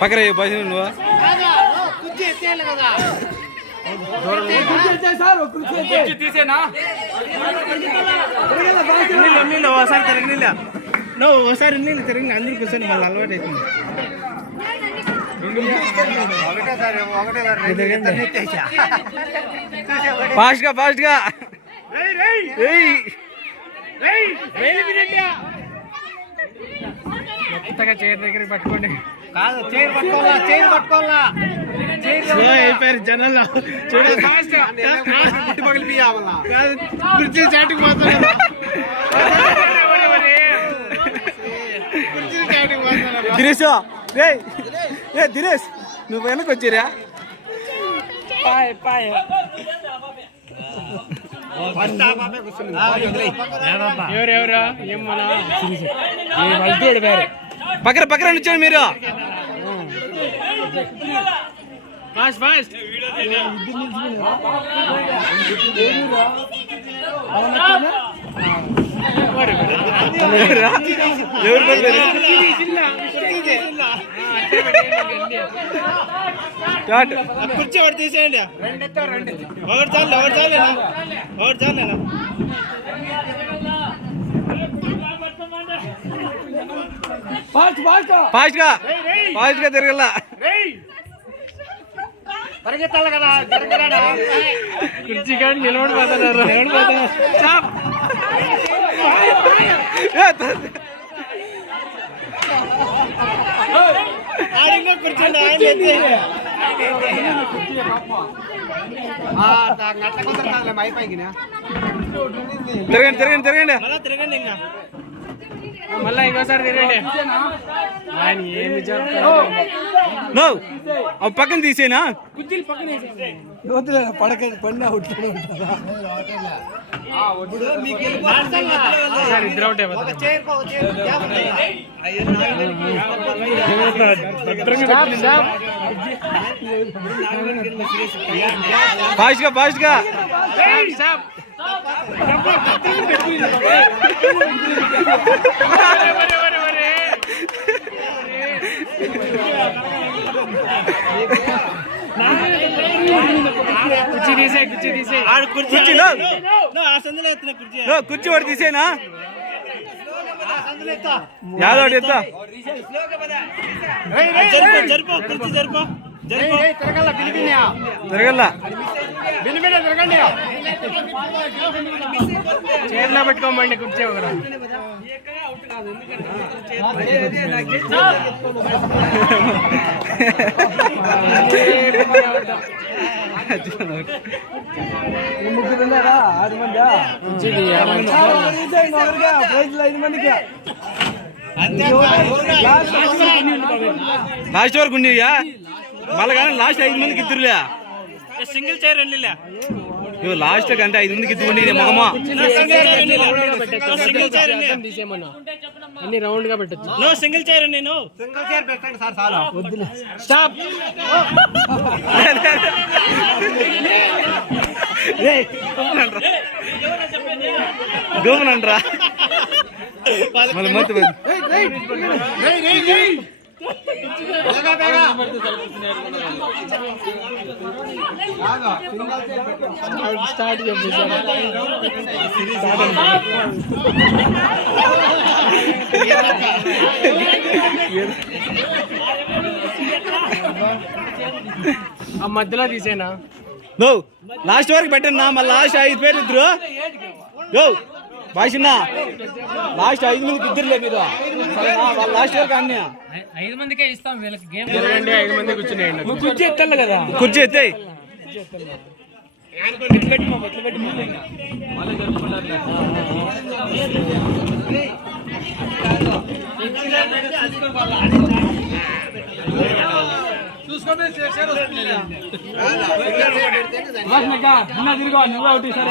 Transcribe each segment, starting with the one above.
పక్కన బస్ నువ్వు ఒకసారి తిరగ నీళ్ళ నువ్వు ఒకసారి నీళ్ళు తిరిగి అందరూ కూర్చొని మళ్ళీ అలవాటు అవుతుంది ఫాస్ట్గా ఫాస్ట్గా. ఏయ్. కొత్తగా చైర్ దగ్గర పట్టుకోండి. కాదు చైర్ పట్టుకోవాలా చైర్ పట్టుకోవాలా? స్లో అయిపోయారు జనాలు. చూడు. పుట్టి పగిలి కాదు. కుర్చీ చాటుకు పోతున్నారు కుర్చీ చాటుకు పోతున్నారు దినేష్ రే ఏ దినేష్ నువ్వు వెనక్కి వచ్చిరా? పాయ్ పాయ్. ఎవరెవరా ఏం మన వల్తోడు వేరే. పక్కన పక్కన నిల్చోండి మీరు ఫాస్ట్ ఫాస్ట్ రా. ఎవరు పడతారు? స్టార్ట్ కుర్చీ ఒకటి తీసేయండి ఒకటి చాలు ఒకటి చాలు ఒకటి చాలు ఫాస్ట్గా. ఫాస్ట్గా తిరగల. పరిగెత్తాలి కదా జరగరాడా కుర్చీ కాడి నిలబడిపోతున్నారు స్టాప్ ఏ, త- ఆడింగో కూర్చోండి ఆయన ఎత్తి. తిరగండి తిరగండి తిరగండి. మళ్ళా తిరగండి ఇంకా. మళ్ళా ఇంకోసారి తిరగండి ఆయన ఏమి చెప్తారు నో అవి పక్కన తీసేనా? కుర్చీలు పక్కన వేసేయండి. పడక పడిన సార్ ఇద్దరు ఒకటే. స్టాప్ స్టాప్ ఫాస్ట్గా ఫాస్ట్గా స్టాప్ స్టాప్ వరే, వరే, వరే. కుర్చీ తీసే కుర్చీ తీసే ఆడ కుర్చీ కుర్చీలో? నో, ఆ సందులో ఎత్తున కుర్చీ నో, కుర్చీ వాడు తీసేనా యాదో ఒకటి ఎత్తా జరుపు జరుపు కుర్చీ జరుపు తిరగల చైర్లో పెట్టుకోమండి కుర్చీ ఒకరు. లాస్ట్ వరకు ఉండేయా మళ్ళా కానీ లాస్ట్ ఐదు మందికి ఇద్దరులే. సింగిల్ చైర్ వెళ్ళిలే ఇవి లాస్ట్ కంటే ఐదు మందికి ఇద్దరు ఉండి మొగమా సింగిల్ చైర్ అన్ని రౌండ్గా పెట్టచ్చు? నో సింగిల్ చైర్ నేను సింగిల్ చైర్ పెట్టండి సార్ చాలు. స్టాప్. గోమనండ్రా. మళ్ళీ మొత్తం స్టార్ట్ ఆ మధ్యలో తీసేనా? నో లాస్ట్ వరకు పెట్టండి నా మళ్ళీ లాస్ట్ ఐదు పేరు ఇద్దరు. యో భాషన్నా లాస్ట్ ఐదు మందికి ఇద్దరులే మీరు. వాళ్ళు లాస్ట్ వరకు అన్నీ. ఐదు మందికే ఇస్తాం వీళ్ళకి గేమ్. జరగండి ఐదు మంది కూర్చునేయండి నువ్వు కుర్చీ ఎత్తాలి కదా. కుర్చీ ఎత్తాయి తిరుగు నువ్వు ఒకటి సరే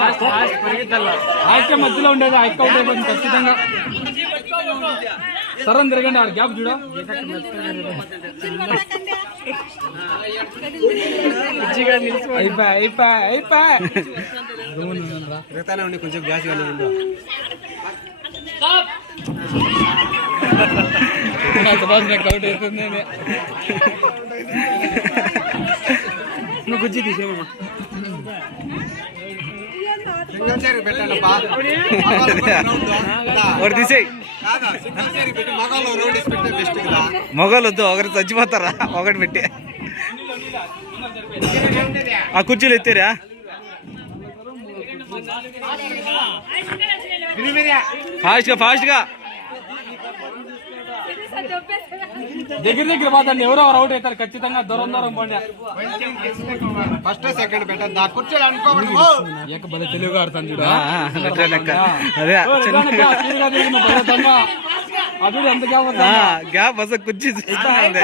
మధ్యలో ఉండేది ఆయిక అవుట్ అయిపోతుంది ఖచ్చితంగా. సరం తిరగండి ఆడ గ్యాప్ చూడ. అయిపోయి అయిపోయి అయిపోయి కొంచెం గ్యాస్ కానీ నువ్వు గుజ్జి తీసేమమ్మా. ఒకటి తీసేయి. మొగలు వద్దు ఒకరు చచ్చిపోతారా? ఒకటి పెట్టి. ఆ కుర్చీలు ఎత్తారా? ఫాస్ట్గా ఫాస్ట్గా దగ్గర దగ్గర పోతాండి ఎవరో ఒకరు అవుట్ అవుతారు. ఖచ్చితంగా దూరం దూరం పోండి. ఫస్ట్ సెకండ్ పెట్టండి నా కుర్చీలు అనుకోకూడదు. ఏక భలే తెలివిగా ఆడుతాను చూడు. ఎంత గ్యాప్. గ్యాప్ అసలు కుర్చీ ఉంది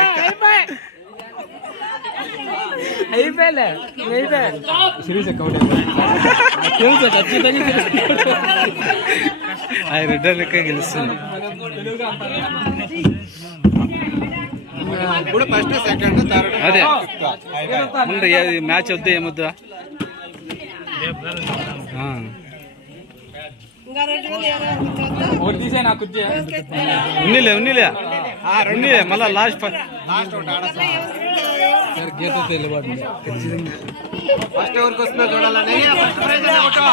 సిరీస్ అయిపోయింది. తెలుసు ఖచ్చితంగా తెలుసు. ఆయన రిటర్న్ లెక్క గెలుస్తుంది. ఇప్పుడు ఫస్ట్ సెకండ్ థర్డ్ అదే. ముందు మ్యాచ్ వద్దు ఏమొద్దు? ఉన్నీలే ఉన్నీలే. ఉన్నీలే. మళ్ళా లాస్ట్ లాస్ట్ ఒకటి ఆడతా ఫస్ట్ ఎవరికి వస్తుందో చూడాలని. ఫస్ట్ ప్రైజ్ అనే ఒకటో.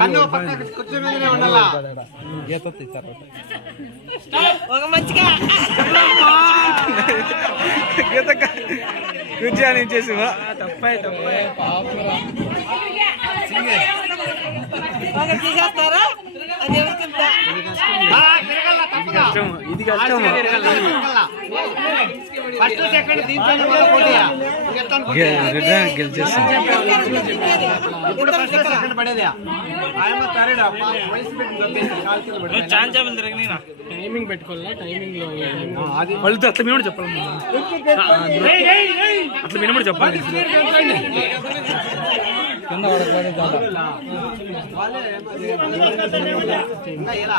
కన్ను పక్క కుర్చీ మీదనే ఉండాలా? గీత తీసారు. గీతక్క కుర్చీ అని చేసి తప్పే తప్పే. తీసేస్తారా? అది ఎవరికి? ఇది కష్టం. First second. రిటర్న్ గెలిచేస్తుంది ఇప్పుడు ఫస్ట్ సెకండ్ పడేది కాలు కింద పడిపోయింది. టైమింగ్ పెట్టుకోవాలా? టైమింగ్లో ఆ, అది. వాళ్ళు అట్లా మినిమం చెప్పాలి అట్లా మినిమం చెప్పాలి. కింద